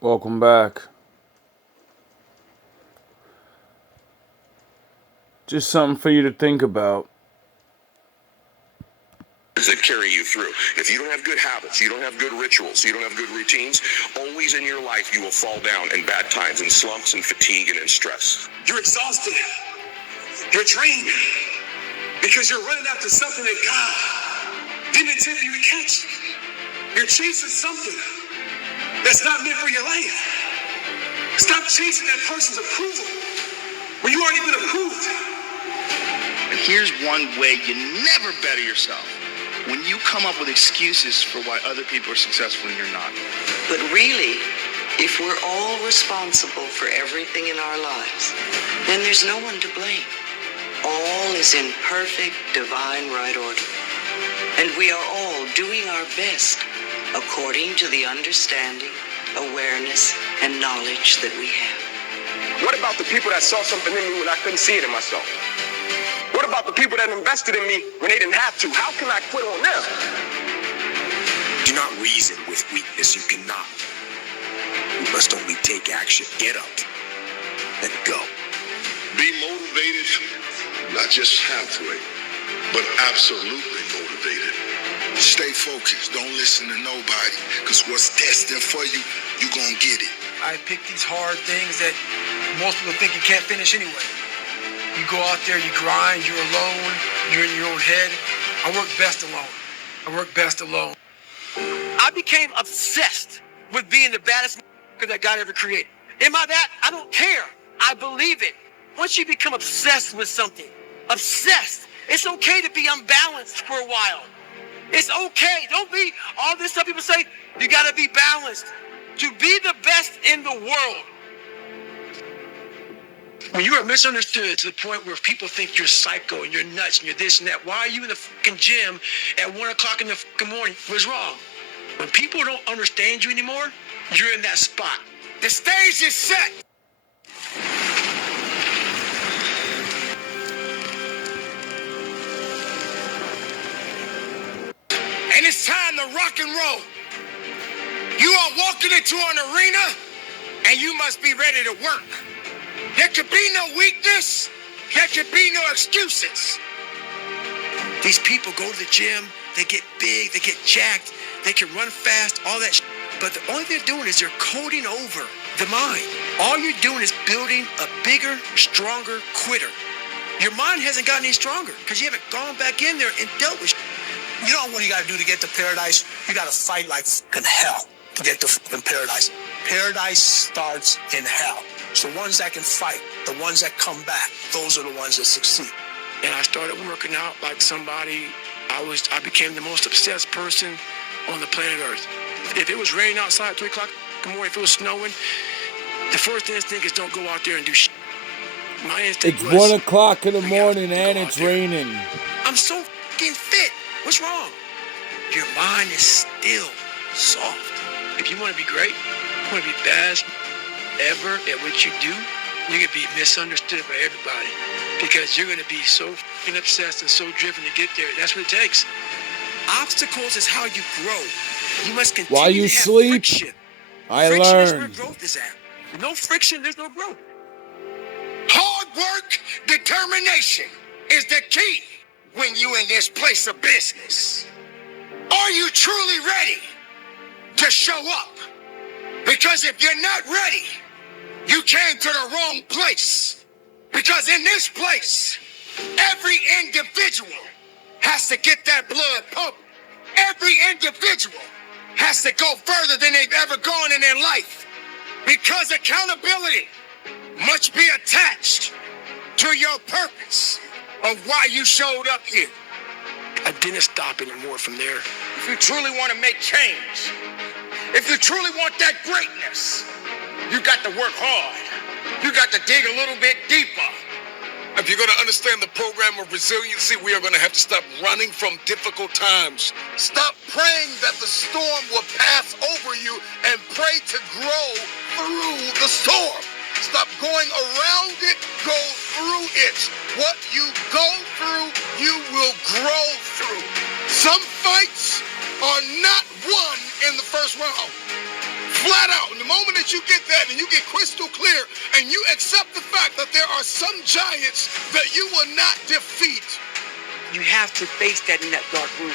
Welcome back. Just something for you to think about. That carry you through. If you don't have good habits, you don't have good rituals, you don't have good routines, always in your life you will fall down in bad times, in slumps and fatigue and in stress. You're exhausted. You're drained because you're running after something that God didn't intend you to catch. You're chasing something that's not meant for your life. Stop chasing that person's approval when you aren't even approved. And here's one way you never better yourself. When you come up with excuses for why other people are successful and you're not. But really, if we're all responsible for everything in our lives, then there's no one to blame. All is in perfect divine right order. And we are all doing our best according to the understanding, awareness, and knowledge that we have. What about the people that saw something in me when I couldn't see it in myself? What about the people that invested in me when they didn't have to? How can I quit on them? Do not reason with weakness. You cannot. You must only take action. Get up and go. Be motivated, not just halfway, but absolutely motivated. Stay focused. Don't listen to nobody, because what's destined for you, you're going to get it. I pick these hard things that most people think you can't finish anyway. You go out there, you grind, you're alone, you're in your own head. I work best alone. I became obsessed with being the baddest that God ever created. Am I that? I don't care. I believe it. Once you become obsessed with something, it's okay to be unbalanced for a while. It's okay. Don't be all this stuff people say, you got to be balanced. To be the best in the world. When you are misunderstood to the point where people think you're psycho and you're nuts and you're this and that, why are you in the fucking gym at 1 o'clock in the fucking morning? What's wrong? When people don't understand you anymore, you're in that spot. The stage is set. And it's time to rock and roll. You are walking into an arena and you must be ready to work. There could be no weakness. There could be no excuses. These people go to the gym, they get big, they get jacked, they can run fast, all that but the only thing they're doing is they're coding over the mind. All you're doing is building a bigger, stronger quitter. Your mind hasn't gotten any stronger because you haven't gone back in there and dealt with You know what you got to do to get to paradise? You got to fight like fucking hell to get to fucking paradise. Paradise starts in hell. So the ones that can fight, the ones that come back, those are the ones that succeed. And I started working out like somebody, I became the most obsessed person on the planet Earth. If it was raining outside at 3 o'clock in the morning, if it was snowing, the first instinct is don't go out there and do shit. My instinct It's was, 1 o'clock in the morning go and out it's there. raining. I'm so fucking fit. What's wrong? Your mind is still soft. If you want to be great, you want to be best ever at what you do, you're going to be misunderstood by everybody because you're going to be so fucking obsessed and so driven to get there. That's what it takes. Obstacles is how you grow. You must continue While you to have sleep, friction. I Friction is where learned. growth is at. No friction, there's no growth. Hard work, determination is the key when you in this place of business. Are you truly ready to show up? Because if you're not ready, you came to the wrong place. Because in this place, every individual has to get that blood pumping. Every individual has to go further than they've ever gone in their life. Because accountability must be attached to your purpose of why you showed up here. I didn't stop anymore from there. If you truly want to make change, if you truly want that greatness, you got to work hard. You got to dig a little bit deeper. If you're going to understand the program of resiliency, we are going to have to stop running from difficult times. Stop praying that the storm will pass over you and pray to grow through the storm. Stop going around it, go through it. What you go through, you will grow through. Some fights are not won in the first round. Flat out. And the moment that you get that and you get crystal clear and you accept the fact that there are some giants that you will not defeat. You have to face that in that dark room.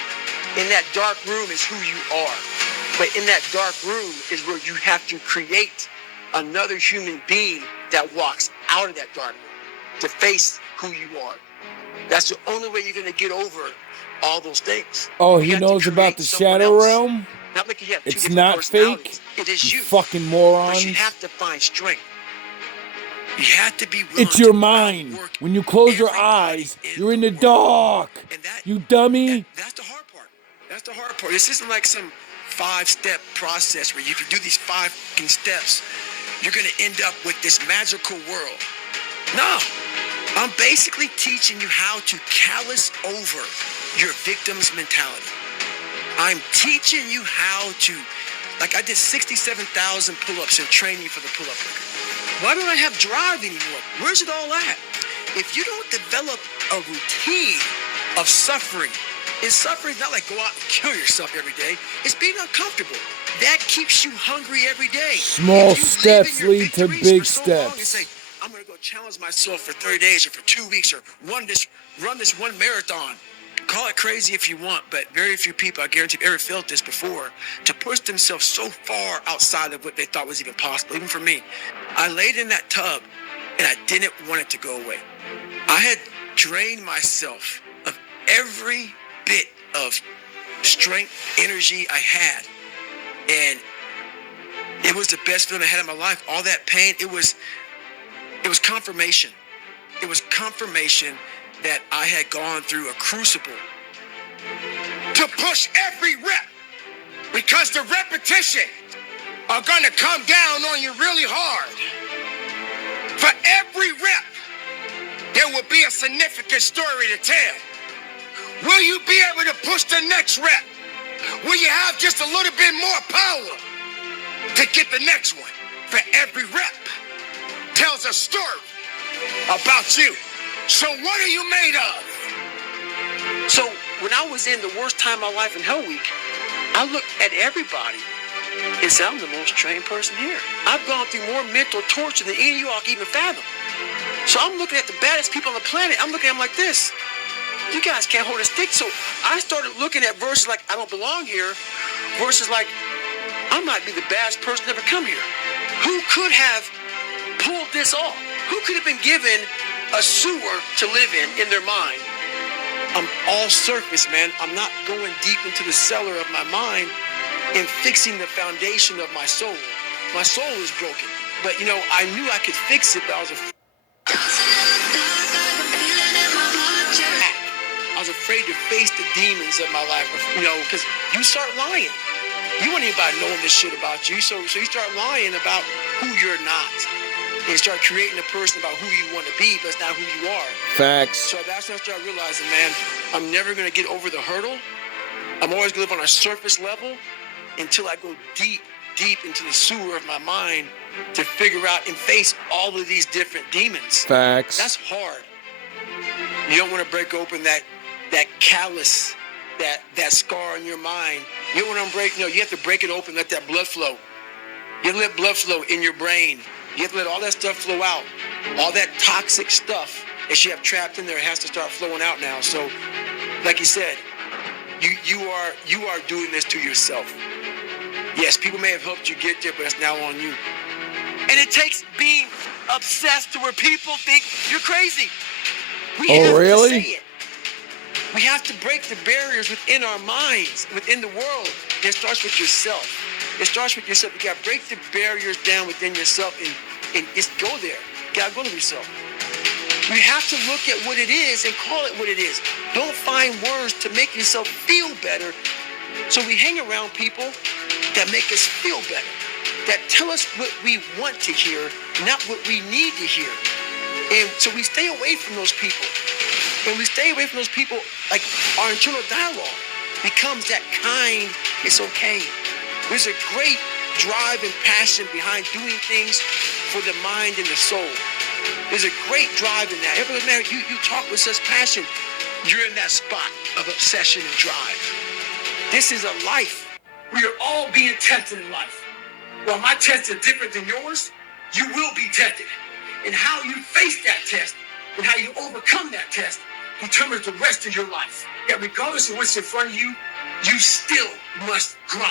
In that dark room is who you are. But in that dark room is where you have to create another human being that walks out of that dark room to face who you are. That's the only way you're going to get over all those things. Oh, You he have to knows about create the someone shadow else. realm? Not like you have two It's different not personalities. fake? It is You you. fucking But morons. you have to find strength. You have to be willing It's your to mind. outwork When you close your everybody eyes, in you're in the world. dark. And You dummy. that's the hard part. That's the hard part. This isn't like some 5-step process where if you do these 5 fucking steps, you're going to end up with this magical world. No. I'm basically teaching you how to callous over your victim's mentality. I'm teaching you how to, like I did 67,000 pull-ups in training for the pull-up record. Why don't I have drive anymore? Where's it all at? If you don't develop a routine of suffering, and suffering is not like go out and kill yourself every day. It's being uncomfortable. That keeps you hungry every day. Small If you live steps in your lead to victories big for so long and steps. say, I'm going to go challenge myself for 30 days or for 2 weeks or run this one marathon. Call it crazy if you want, but very few people, I guarantee, have ever felt this before, to push themselves so far outside of what they thought was even possible. Even for me, I laid in that tub and I didn't want it to go away. I had drained myself of every bit of strength, energy I had. And it was the best feeling I had in my life. All that pain, it was confirmation. It was confirmation that I had gone through a crucible. To push every rep, because the repetition are gonna come down on you really hard. For every rep, there will be a significant story to tell. Will you be able to push the next rep? Will you have just a little bit more power to get the next one? For every rep tells a story about you. So what are you made of? So when I was in the worst time of my life in Hell Week, I looked at everybody and said, I'm the most trained person here. I've gone through more mental torture than any of you all can even fathom. So I'm looking at the baddest people on the planet. I'm looking at them like this. You guys can't hold a stick. So I started looking at verses like, I don't belong here, versus like, I might be the baddest person to ever come here. Who could have pulled this off? Who could have been given a sewer to live in their mind? I'm all surface, man. I'm not going deep into the cellar of my mind and fixing the foundation of my soul. My soul is broken. But, I knew I could fix it, but I was afraid to face the demons of my life, because you start lying. You want anybody knowing this shit about you, so you start lying about who you're not. And you start creating a person about who you want to be, but it's not who you are. Facts. So that's when I started realizing, man, I'm never going to get over the hurdle. I'm always going to live on a surface level until I go deep into the sewer of my mind to figure out and face all of these different demons. Facts. That's hard. You don't want to break open that callus, that scar in your mind. You don't want to break, you have to break it open, let that blood flow. You have to let blood flow in your brain. You have to let all that stuff flow out. All that toxic stuff that you have trapped in there has to start flowing out now. So, like you said, you are doing this to yourself. Yes, people may have helped you get there, but it's now on you. And it takes being obsessed to where people think you're crazy. We have really? to say it. We have to break the barriers within our minds, within the world. It starts with yourself. It starts with yourself. You got to break the barriers down within yourself and just go there. You got to go to yourself. You have to look at what it is and call it what it is. Don't find words to make yourself feel better. So we hang around people that make us feel better, that tell us what we want to hear, not what we need to hear. And so we stay away from those people. When we stay away from those people, like our internal dialogue becomes that kind, it's okay. There's a great drive and passion behind doing things for the mind and the soul. There's a great drive in that. Everybody, man, you talk with such passion. You're in that spot of obsession and drive. This is a life. We are all being tested in life. While my tests are different than yours, you will be tested. And how you face that test and how you overcome that test determines the rest of your life. That regardless of what's in front of you, you still must grind.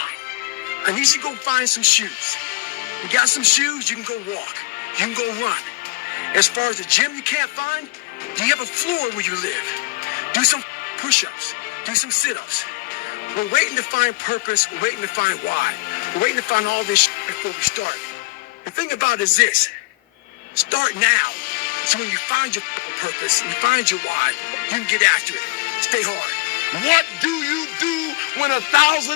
I need you to go find some shoes. You got some shoes, you can go walk. You can go run. As far as the gym you can't find, do you have a floor where you live? Do some push-ups. Do some sit-ups. We're waiting to find purpose. We're waiting to find why. We're waiting to find all this shit before we start. The thing about it is this. Start now. So when you find your purpose, you find your why, you can get after it. Stay hard. What do you do when 1,000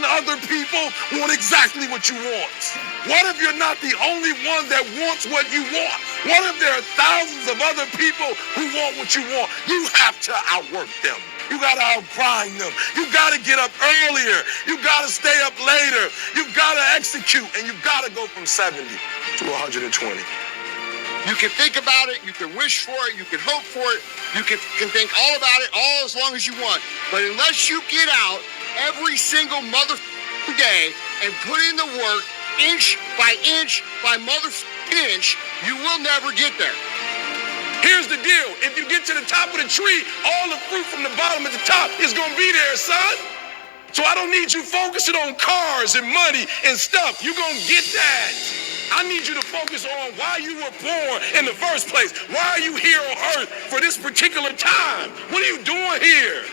other people want exactly what you want? What if you're not the only one that wants what you want? What if there are thousands of other people who want what you want? You have to outwork them. You gotta outgrind them. You gotta get up earlier. You gotta stay up later. You gotta execute, and you gotta go from 70 to 120. You can think about it, you can wish for it, you can hope for it, you can think all about it all as long as you want. But unless you get out every single day and put in the work inch by inch, you will never get there. Here's the deal. If you get to the top of the tree, all the fruit from the bottom at the top is gonna be there, son. So I don't need you focusing on cars and money and stuff. You're gonna get that. I need you to focus on why you were born in the first place. Why are you here on earth for this particular time? What are you doing here?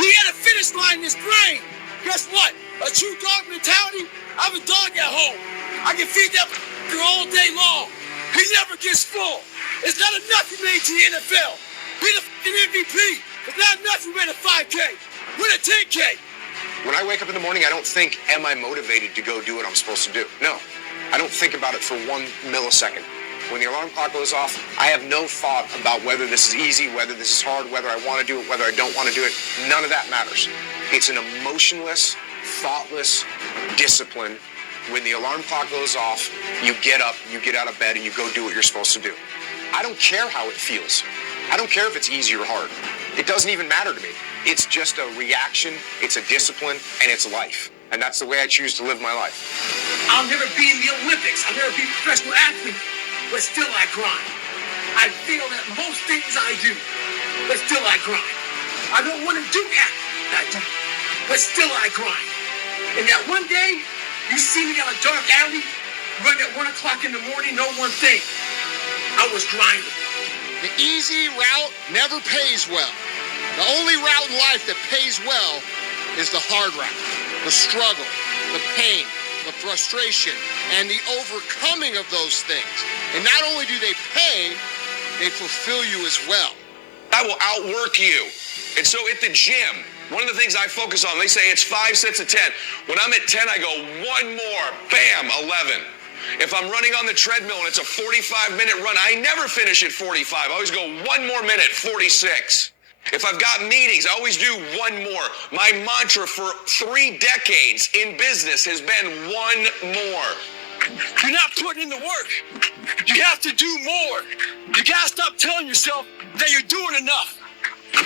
We had a finish line in his brain. Guess what? A true dog mentality? I have a dog at home. I can feed that all day long. He never gets full. It's not enough you made to the NFL. Be the MVP. It's not enough you win a 5K. Win a 10K. When I wake up in the morning, I don't think, am I motivated to go do what I'm supposed to do? No. I don't think about it for 1 millisecond. When the alarm clock goes off, I have no thought about whether this is easy, whether this is hard, whether I want to do it, whether I don't want to do it. None of that matters. It's an emotionless, thoughtless discipline. When the alarm clock goes off, you get up, you get out of bed, and you go do what you're supposed to do. I don't care how it feels. I don't care if it's easy or hard. It doesn't even matter to me. It's just a reaction, it's a discipline, and it's life. And that's the way I choose to live my life. I'll never be in the Olympics. I'll never be a professional athlete. But still I grind. I fail at most things I do. But still I grind. I don't want to do half I do. But still I grind. And that one day, you see me on a dark alley, run at 1 o'clock in the morning, know one thing. I was grinding. The easy route never pays well. The only route in life that pays well is the hard route. The struggle, the pain, the frustration, and the overcoming of those things. And not only do they pay, they fulfill you as well. I will outwork you. And so at the gym, one of the things I focus on, they say it's 5 sets of 10. When I'm at 10, I go 1 more, bam, 11. If I'm running on the treadmill and it's a 45-minute run, I never finish at 45. I always go 1 more minute, 46. If I've got meetings, I always do 1 more. My mantra for 3 decades in business has been 1 more. You're not putting in the work. You have to do more. You gotta stop telling yourself that you're doing enough.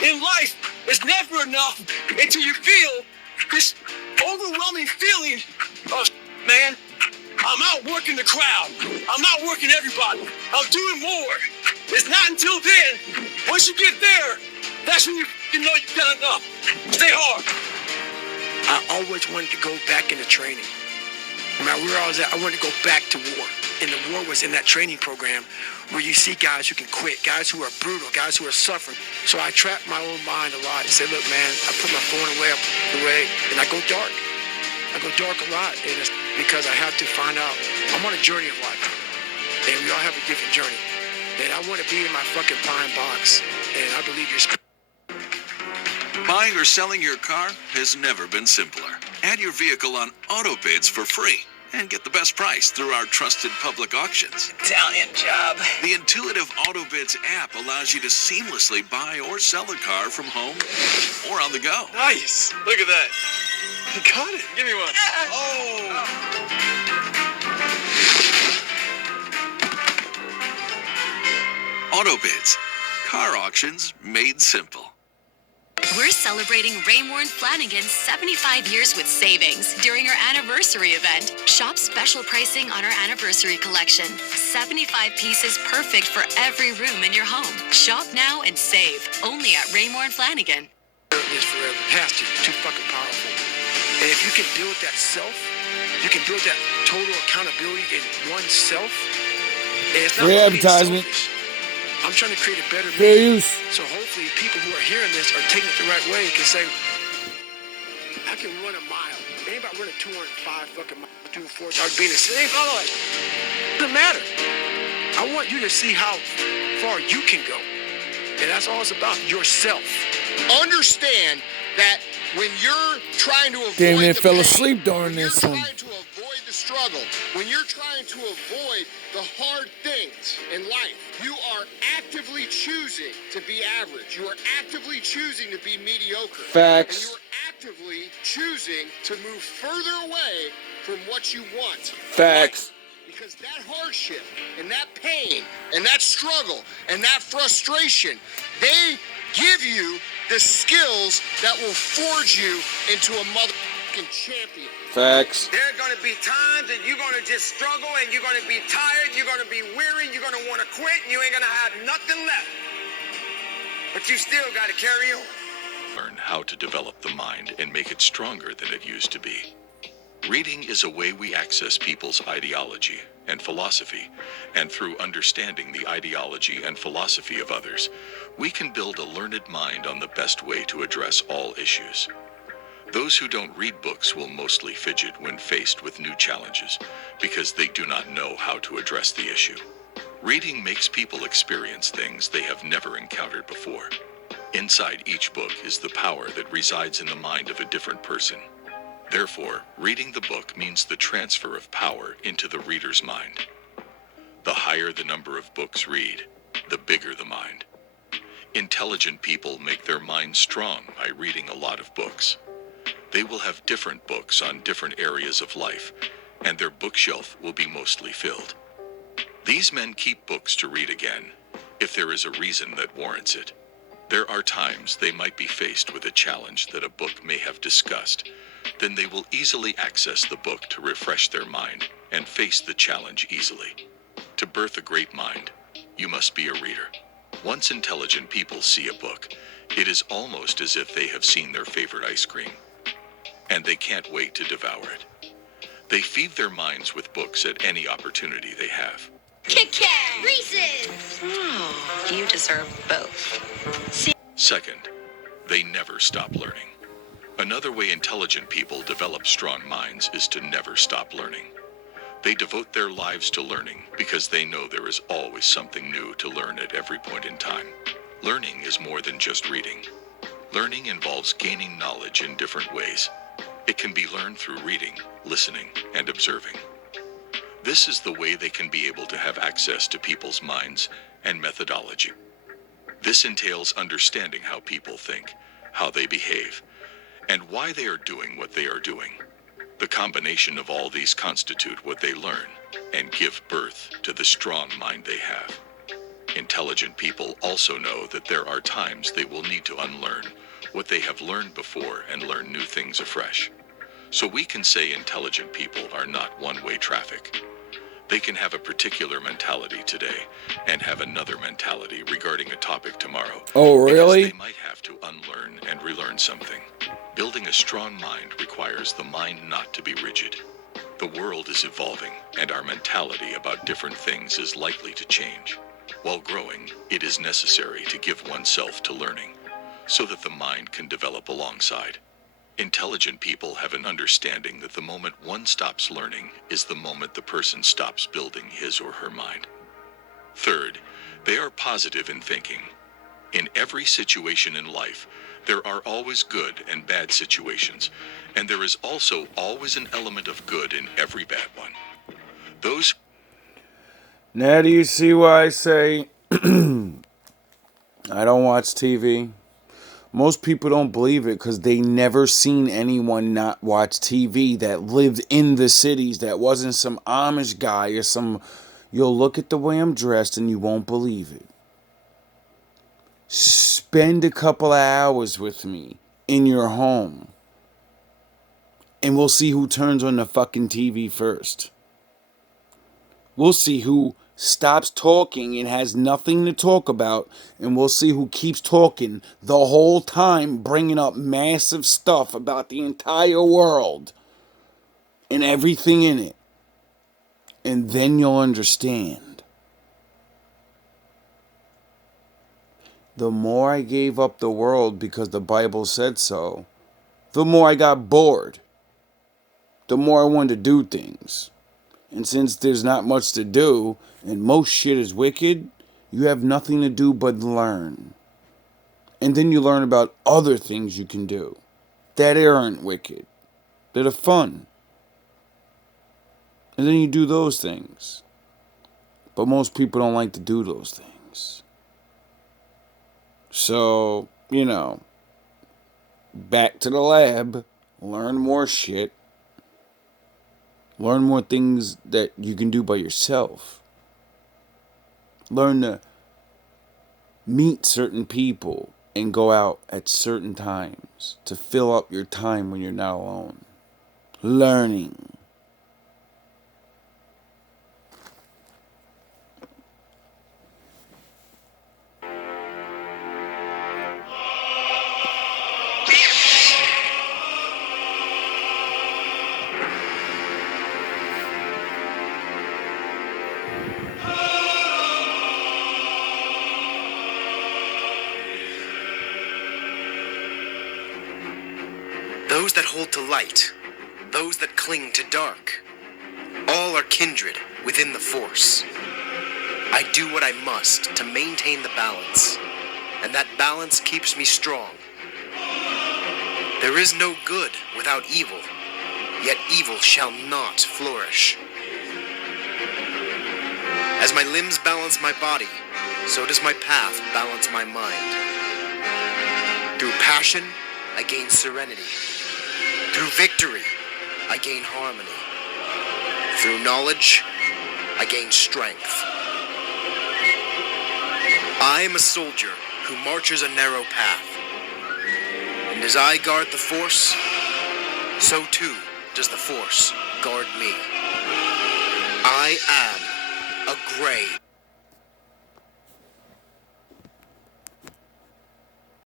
In life, it's never enough until you feel this overwhelming feeling of, man, I'm outworking the crowd. I'm outworking everybody. I'm doing more. It's not until then, once you get there, that's when you know you've done enough. Stay hard. I always wanted to go back into training. No matter where I was at, I wanted to go back to war. And the war was in that training program where you see guys who can quit, guys who are brutal, guys who are suffering. So I trapped my own mind a lot and said, look, man, I put my phone away, and I go dark. I go dark a lot, and it's because I have to find out. I'm on a journey of life, and we all have a different journey. And I want to be in my fucking pine box, and I believe you're... Buying or selling your car has never been simpler. Add your vehicle on AutoBids for free and get the best price through our trusted public auctions. Italian job. The intuitive AutoBids app allows you to seamlessly buy or sell a car from home or on the go. Nice. Look at that. You got it. Give me one. Oh! AutoBids. Car auctions made simple. We're celebrating Raymore and Flanigan's 75 years with savings during our anniversary event. Shop special pricing on our anniversary collection. 75 pieces perfect for every room in your home. Shop now and save only at Raymore and Flanigan. Is forever. Has to. Too fucking powerful. And if you can build that self, you can build that total accountability in oneself. And it's not Free being advertisement. selfish. I'm trying to create a better Fair me. use. So hopefully people who are hearing this are taking it the right way and can say, I can run a mile. Anybody running 205 fucking miles, 240, or being a same followers. Doesn't matter. I want you to see how far you can go. And that's all it's about, yourself. Understand that when you're trying to avoid Damn near the fell pain, asleep during when this you're one. trying to avoid the struggle, when you're trying to avoid the hard things in life, you are actively choosing to be average. You are actively choosing to be mediocre. Facts. And you are actively choosing to move further away from what you want. Facts. Because that hardship and that pain and that struggle and that frustration, they give you the skills that will forge you into a motherfucking champion. Facts. There are going to be times that you're going to just struggle and you're going to be tired, you're going to be weary, you're going to want to quit, and you ain't going to have nothing left. But you still got to carry on. Learn how to develop the mind and make it stronger than it used to be. Reading is a way we access people's ideology and philosophy, and through understanding the ideology and philosophy of others, we can build a learned mind on the best way to address all issues. Those who don't read books will mostly fidget when faced with new challenges because they do not know how to address the issue. Reading makes people experience things they have never encountered before. Inside each book is the power that resides in the mind of a different person. Therefore, reading the book means the transfer of power into the reader's mind. The higher the number of books read, the bigger the mind. Intelligent people make their minds strong by reading a lot of books. They will have different books on different areas of life, and their bookshelf will be mostly filled. These men keep books to read again, if there is a reason that warrants it. There are times they might be faced with a challenge that a book may have discussed. Then they will easily access the book to refresh their mind and face the challenge easily. To birth a great mind, you must be a reader. Once intelligent people see a book, it is almost as if they have seen their favorite ice cream, and they can't wait to devour it. They feed their minds with books at any opportunity they have. Kit Kat! Reese's! Oh, you deserve both. Second, they never stop learning. Another way intelligent people develop strong minds is to never stop learning. They devote their lives to learning because they know there is always something new to learn at every point in time. Learning is more than just reading. Learning involves gaining knowledge in different ways. It can be learned through reading, listening, and observing. This is the way they can be able to have access to people's minds and methodology. This entails understanding how people think, how they behave, and why they are doing what they are doing. The combination of all these constitute what they learn and give birth to the strong mind they have. Intelligent people also know that there are times they will need to unlearn what they have learned before and learn new things afresh. So we can say intelligent people are not one-way traffic. They can have a particular mentality today and have another mentality regarding a topic tomorrow. Oh, really? Because they might have to unlearn and relearn something. Building a strong mind requires the mind not to be rigid. The world is evolving, and our mentality about different things is likely to change. While growing, it is necessary to give oneself to learning, so that the mind can develop alongside. Intelligent people have an understanding that the moment one stops learning is the moment the person stops building his or her mind. Third, they are positive in thinking. In every situation in life, there are always good and bad situations, and there is also always an element of good in every bad one. Those... Now do you see why I say I don't watch TV? Most people don't believe it because they never seen anyone not watch TV that lived in the cities, that wasn't some Amish guy or some... You'll look at the way I'm dressed and you won't believe it. Spend a couple of hours with me in your home. And we'll see who turns on the fucking TV first. We'll see who stops talking and has nothing to talk about. And we'll see who keeps talking the whole time, bringing up massive stuff about the entire world and everything in it. And then you'll understand. The more I gave up the world because the Bible said so, the more I got bored. The more I wanted to do things. And since there's not much to do, and most shit is wicked, you have nothing to do but learn. And then you learn about other things you can do that aren't wicked, that are fun. And then you do those things. But most people don't like to do those things. So, back to the lab, learn more shit. Learn more things that you can do by yourself. Learn to meet certain people and go out at certain times to fill up your time when you're not alone. Learning. Those that hold to light, those that cling to dark, all are kindred within the Force. I do what I must to maintain the balance, and that balance keeps me strong. There is no good without evil, yet evil shall not flourish. As my limbs balance my body, so does my path balance my mind. Through passion, I gain serenity. Through victory, I gain harmony. Through knowledge, I gain strength. I am a soldier who marches a narrow path. And as I guard the Force, so too does the Force guard me. I am a Gray.